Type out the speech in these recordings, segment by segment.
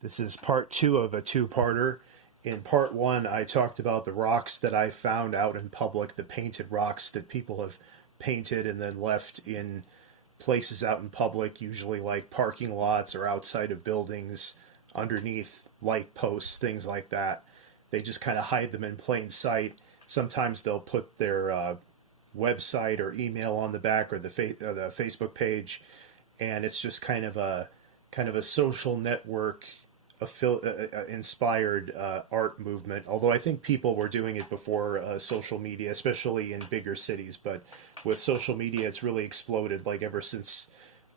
This is part two of a two-parter. In part one, I talked about the rocks that I found out in public, the painted rocks that people have painted and then left in places out in public, usually like parking lots or outside of buildings, underneath light posts, things like that. They just kind of hide them in plain sight. Sometimes they'll put their website or email on the back or the Facebook page, and it's just kind of a social network inspired art movement. Although I think people were doing it before social media, especially in bigger cities. But with social media, it's really exploded. Like ever since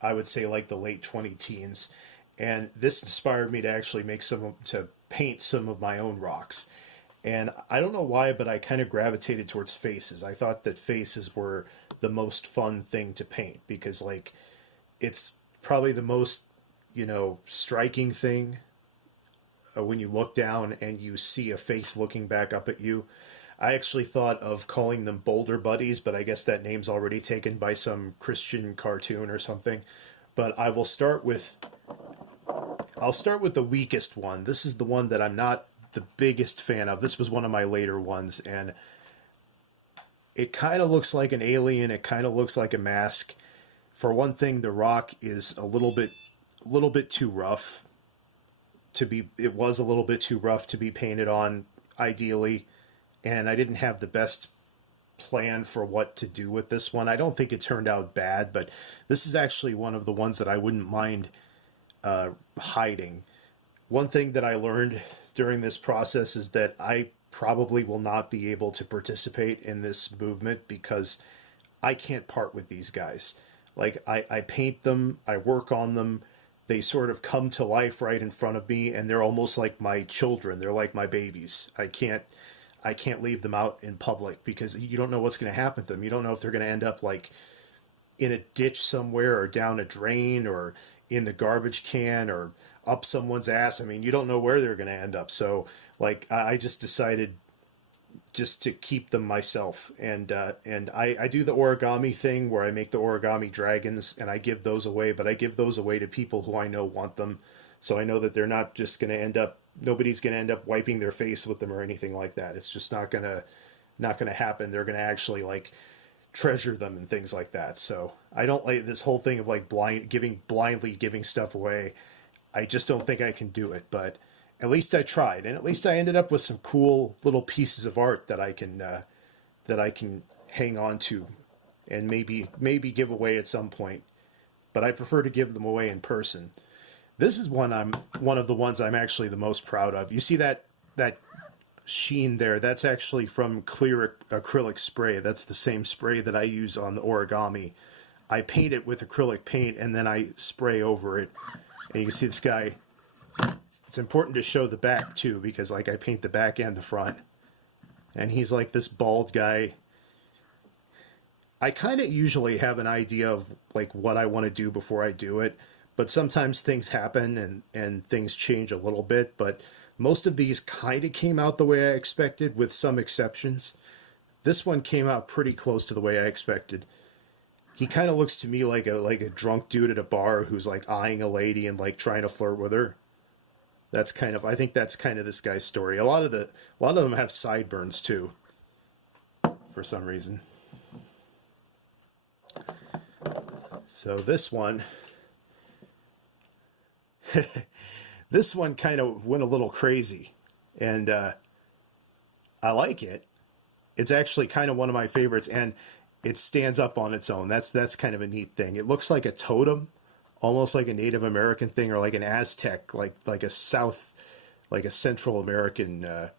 I would say like the late 20 teens, and this inspired me to actually to paint some of my own rocks. And I don't know why, but I kind of gravitated towards faces. I thought that faces were the most fun thing to paint because like it's probably the most striking thing when you look down and you see a face looking back up at you. I actually thought of calling them Boulder Buddies, but I guess that name's already taken by some Christian cartoon or something. But I'll start with the weakest one. This is the one that I'm not the biggest fan of. This was one of my later ones, and it kind of looks like an alien. It kind of looks like a mask. For one thing, the rock is a little bit too rough to be. It was a little bit too rough to be painted on, ideally, and I didn't have the best plan for what to do with this one. I don't think it turned out bad, but this is actually one of the ones that I wouldn't mind hiding. One thing that I learned during this process is that I probably will not be able to participate in this movement because I can't part with these guys. Like I paint them, I work on them, they sort of come to life right in front of me, and they're almost like my children. They're like my babies. I can't leave them out in public because you don't know what's going to happen to them. You don't know if they're going to end up like in a ditch somewhere or down a drain or in the garbage can or up someone's ass. I mean, you don't know where they're going to end up. So like I just decided just to keep them myself. And I do the origami thing where I make the origami dragons and I give those away, but I give those away to people who I know want them. So I know that they're not just going to end up, nobody's going to end up wiping their face with them or anything like that. It's just not going to happen. They're going to actually like treasure them and things like that. So I don't like this whole thing of like blindly giving stuff away. I just don't think I can do it, but at least I tried, and at least I ended up with some cool little pieces of art that I can hang on to, and maybe give away at some point. But I prefer to give them away in person. This is one of the ones I'm actually the most proud of. You see that sheen there? That's actually from clear acrylic spray. That's the same spray that I use on the origami. I paint it with acrylic paint and then I spray over it. And you can see this guy. It's important to show the back too, because like I paint the back and the front. And he's like this bald guy. I kind of usually have an idea of like what I want to do before I do it, but sometimes things happen and things change a little bit. But most of these kind of came out the way I expected, with some exceptions. This one came out pretty close to the way I expected. He kind of looks to me like a drunk dude at a bar who's like eyeing a lady and like trying to flirt with her. I think that's kind of this guy's story. A lot of them have sideburns too, for some reason. So this one, this one kind of went a little crazy, and I like it. It's actually kind of one of my favorites, and it stands up on its own. That's kind of a neat thing. It looks like a totem, almost like a Native American thing, or like an Aztec, like a Central American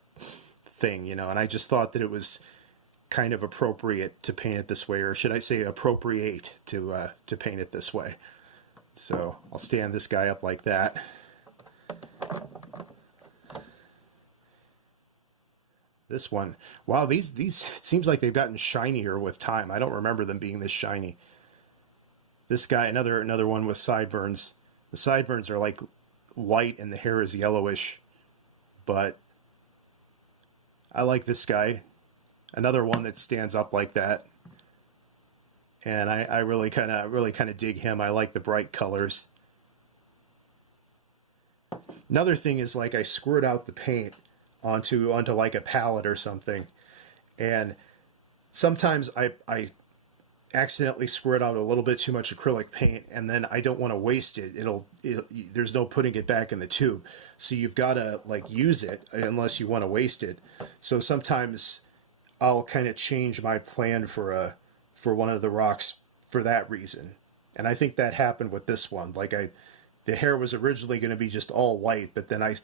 thing, And I just thought that it was kind of appropriate to paint it this way, or should I say appropriate to paint it this way. So I'll stand this guy up like that. This one, wow, these it seems like they've gotten shinier with time. I don't remember them being this shiny. This guy, another one with sideburns. The sideburns are like white and the hair is yellowish, but I like this guy. Another one that stands up like that, and I really kind of dig him. I like the bright colors. Another thing is like I squirt out the paint onto like a palette or something, and sometimes I accidentally squirt out a little bit too much acrylic paint, and then I don't want to waste it. There's no putting it back in the tube, so you've got to like use it unless you want to waste it. So sometimes I'll kind of change my plan for one of the rocks for that reason. And I think that happened with this one. Like the hair was originally going to be just all white, but then I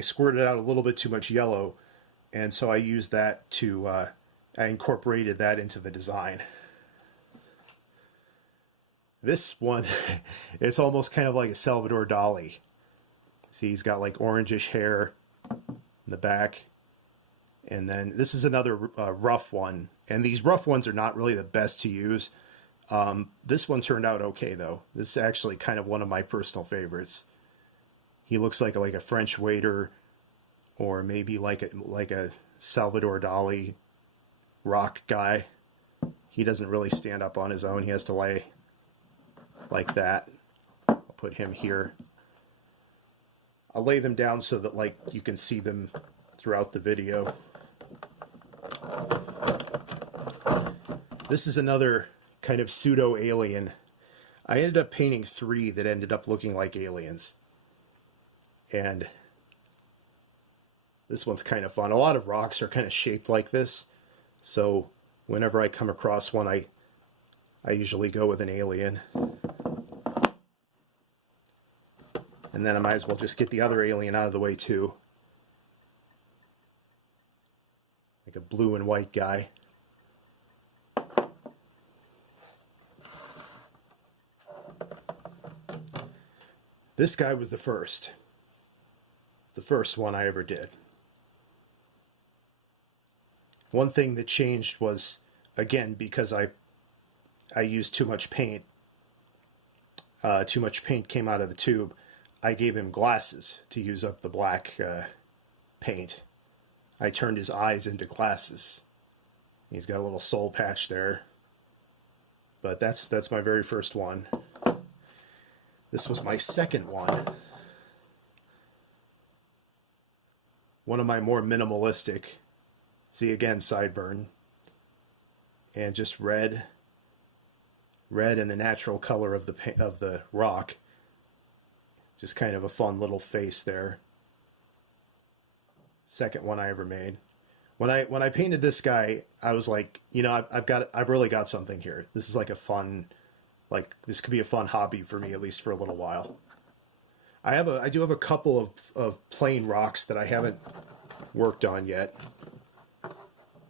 squirted out a little bit too much yellow, and so I used that to I incorporated that into the design. This one, it's almost kind of like a Salvador Dali. See, he's got like orangish hair in the back. And then this is another rough one. And these rough ones are not really the best to use. This one turned out okay, though. This is actually kind of one of my personal favorites. He looks like a French waiter, or maybe like a Salvador Dali rock guy. He doesn't really stand up on his own. He has to lay like that. I'll put him here. I'll lay them down so that like you can see them throughout the video. This is another kind of pseudo alien. I ended up painting 3 that ended up looking like aliens. And this one's kind of fun. A lot of rocks are kind of shaped like this. So whenever I come across one, I usually go with an alien. And then I might as well just get the other alien out of the way too. Like a blue and white guy. This guy was the first one I ever did. One thing that changed was, again, because I used too much paint. Too much paint came out of the tube. I gave him glasses to use up the black paint. I turned his eyes into glasses. He's got a little soul patch there. But that's my very first one. This was my second one. One of my more minimalistic. See, again, sideburn. And just red and the natural color of the rock. Just kind of a fun little face there. Second one I ever made. When I painted this guy, I was like, you know, I've really got something here. This is like a fun, like this could be a fun hobby for me, at least for a little while. I do have a couple of plain rocks that I haven't worked on yet,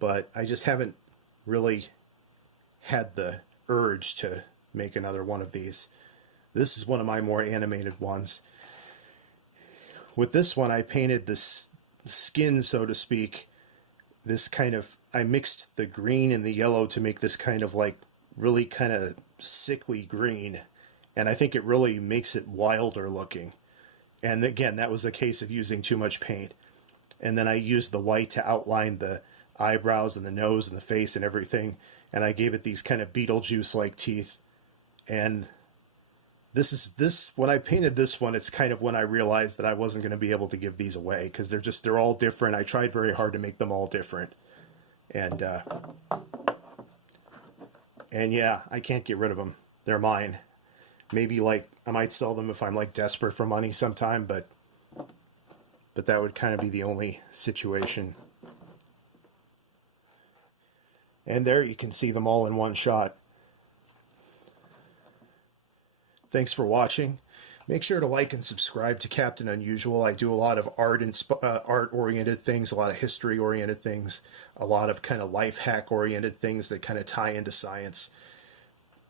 but I just haven't really had the urge to make another one of these. This is one of my more animated ones. With this one, I painted this skin, so to speak. This kind of, I mixed the green and the yellow to make this kind of like really kind of sickly green. And I think it really makes it wilder looking. And again, that was a case of using too much paint. And then I used the white to outline the eyebrows and the nose and the face and everything. And I gave it these kind of Beetlejuice-like teeth. And when I painted this one, it's kind of when I realized that I wasn't going to be able to give these away, because they're all different. I tried very hard to make them all different. And yeah, I can't get rid of them. They're mine. Maybe like I might sell them if I'm like desperate for money sometime, but that would kind of be the only situation. And there you can see them all in one shot. Thanks for watching. Make sure to like and subscribe to Captain Unusual. I do a lot of art-oriented things, a lot of history-oriented things, a lot of kind of life hack-oriented things that kind of tie into science.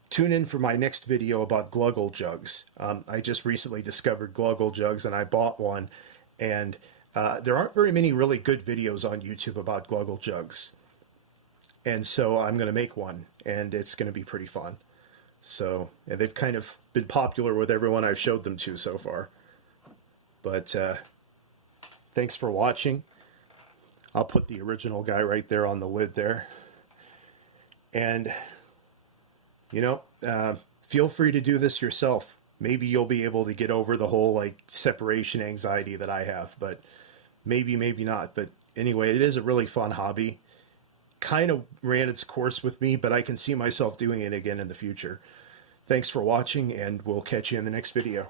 Tune in for my next video about gluggle jugs. I just recently discovered gluggle jugs, and I bought one. And there aren't very many really good videos on YouTube about gluggle jugs. And so I'm going to make one, and it's going to be pretty fun. So, and they've kind of been popular with everyone I've showed them to so far. But thanks for watching. I'll put the original guy right there on the lid there. And, you know, feel free to do this yourself. maybe you'll be able to get over the whole like separation anxiety that I have, but maybe not. But anyway, it is a really fun hobby. Kind of ran its course with me, but I can see myself doing it again in the future. Thanks for watching, and we'll catch you in the next video.